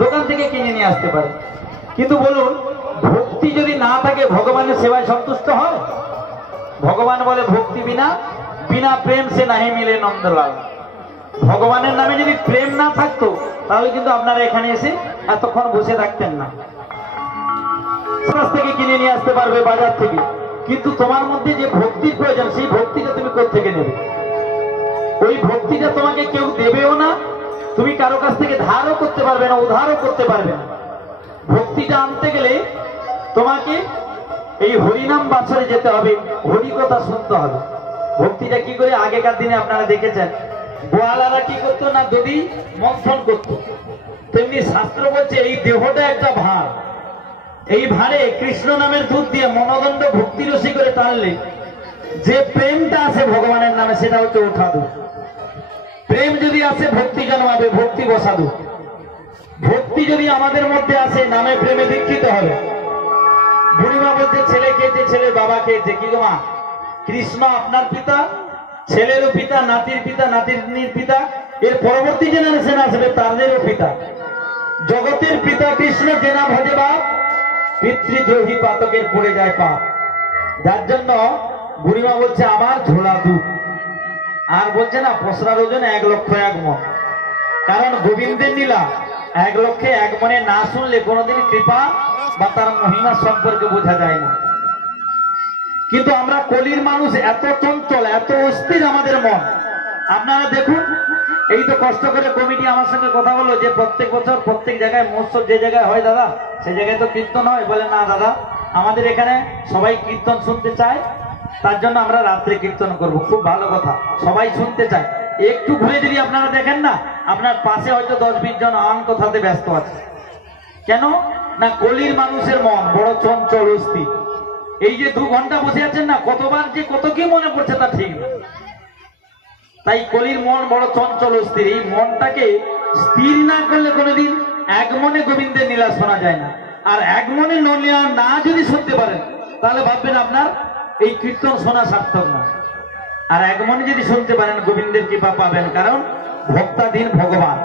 দোকান থেকে কিনে নিয়ে আসতে পারে। কিন্তু বলুন, ভক্তি যদি না থাকে ভগবানের সেবায় সন্তুষ্ট হয়? ভগবান বলে ভক্তি বিনা বিনা প্রেম সে নাহি মিলে নন্দলাল। ভগবানের নামে যদি প্রেম না থাকতো তাহলে কিন্তু আপনারা এখানে এসে এতক্ষণ বসে থাকতেন না। কাছ থেকে কিনে নিয়ে আসতে পারবে বাজার থেকে, কিন্তু তোমার মধ্যে যে ভক্তির প্রয়োজন সেই ভক্তিটা তুমি কোত্থেকে নেবে? ওই ভক্তিটা তোমাকে কেউ দেবেও না, তুমি কারো কাছ থেকে ধারও করতে পারবে না, উধারও করতে পারবে না। ভক্তিটা আনতে গেলে তোমাকে এই হরিনাম বাছরে যেতে হবে, হরি কথা শুনতে হবে। ভক্তিটা কি করে? আগেকার দিনে আপনারা দেখেছেন গোয়ালারা কি করতো না, যদি মন্থন করতো, তেমনি শাস্ত্র বলছে এই দেহটা একটা ভার, এই ভারে কৃষ্ণ নামের দুধ দিয়ে মনদণ্ড ভক্তি রসি করে টানলে যে প্রেমটা আছে ভগবানের নামে সেটা হচ্ছে ওঠা দুধ। প্রেম যদি আসে ভক্তি জন্মাবে, ভক্তি বসা দুধ। ভক্তি যদি আমাদের মধ্যে আসে নামে প্রেমে দীক্ষিত হবে। বুড়িমা বলছে ছেলে খেয়েছে, ছেলের বাবা খেয়েছে, কি গো মা? কৃষ্ণ আপনার পিতা, ছেলেরও পিতা, নাতির পিতা, নাতির পিতা, এর পরবর্তী জেনারেশন আসবে তাদেরও পিতা। জগতের পিতা কৃষ্ণ জেনা ভজে বাপ, পিতৃদ্রোহী পাতকের পড়ে যায় পাপ। যার জন্য বুড়িমা বলছে আমার ঝোলা দুধ, আর বলছে না পসরার ওজন 1,00,001 মন। কারণ গোবিন্দের লীলা 1,00,001 মনে না শুনলে কোনোদিন কৃপা বা তার মহিমা সম্পর্কে বোঝা যায় না। কিন্তু আমরা কলির মানুষ, এত চঞ্চল, এত অস্থির আমাদের মন। আপনারা দেখুন, এই তো কষ্ট করে কমিটি আমার সঙ্গে কথা বললো যে প্রত্যেক বছর প্রত্যেক জায়গায় মহোৎসব যে জায়গায় হয় দাদা, সেই জায়গায় তো কীর্তন হয়। বলে না দাদা, আমাদের এখানে সবাই কীর্তন শুনতে চায়, তার জন্য আমরা রাত্রে কীর্তন করব। খুব ভালো কথা, সবাই শুনতে চায়। একটু ঘুরে যদি আপনারা দেখেন না, আপনার পাশে হয়তো 10-20 জন আন কথাতে ব্যস্ত আছে। কেন না? কলির মানুষের মন বড় চঞ্চল অস্থির। এই যে 2 ঘন্টা বসে আছেন না, কতবার যে কত কি মনে পড়ছে তা ঠিক না। তাই কলির মন বড় চঞ্চল অস্থির। এই মনটাকে স্থির না করলে কোনোদিন এক মনে গোবিন্দের লীলা শোনা যায় না। আর এক মনে লীলা না যদি শুনতে পারেন তাহলে ভাববেন আপনার এই কীর্তন শোনা সার্থক না। আর এক মনে যদি শুনতে পারেন গোবিন্দের কৃপা পাবেন। কারণ ভক্তাধীন ভগবান,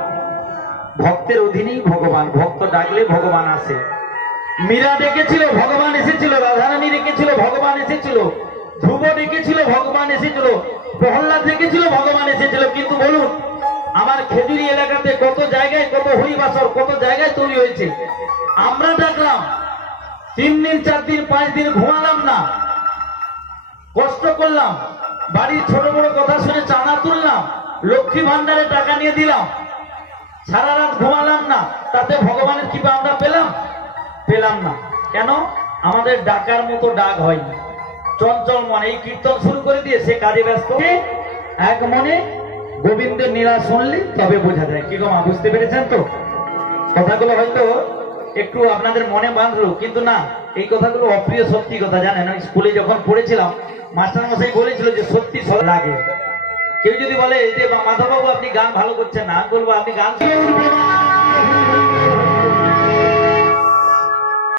ভক্তের অধীনেই ভগবান। ভক্ত ডাকলে ভগবান আসে। মীরা ডেকেছিল ভগবান এসেছিল, রাধারানী ডেকেছিল ভগবান এসেছিল, ধ্রুব ডেকেছিল ভগবান এসেছিল, প্রহ্লাদ ডেকেছিল ভগবান এসেছিল। কিন্তু বলুন, আমার খেজুরি এলাকাতে কত জায়গায় কত হরিবাসর কত জায়গায় তৈরি হয়েছে, আমরা ডাকলাম 3 দিন 4 দিন 5 দিন ঘুমালাম না, কষ্ট করলাম, বাড়ির ছোট বড় কথা শুনে চাঁদা তুললাম, লক্ষ্মী ভান্ডারে টাকা নিয়ে দিলাম, সারা রাত ঘুমালাম না, তাতে ভগবানের কৃপা আমরা পেলাম না। কেন? আমাদের ডাকার মতো ডাক হয়নি। চঞ্চল মনে এই কীর্তন শুরু করে দিয়ে সে কাজে ব্যস্ত। এক মনে গোবিন্দের লীলা শুনলে তবে বোঝা যায়। কি গো মা, বুঝতে পেরেছেন তো? কথাগুলো হয়তো একটু আপনাদের মনে বাঁধলো, কিন্তু না, এই কথাগুলো অপ্রিয় সত্যি কথা। জানেন, স্কুলে যখন পড়েছিলাম মাস্টার মশাই বলেছিল যে সত্যি লাগে। কেউ যদি বলে যে মাধববাবু আপনি গান ভালো করছেন না, আমি বলবো আপনি গান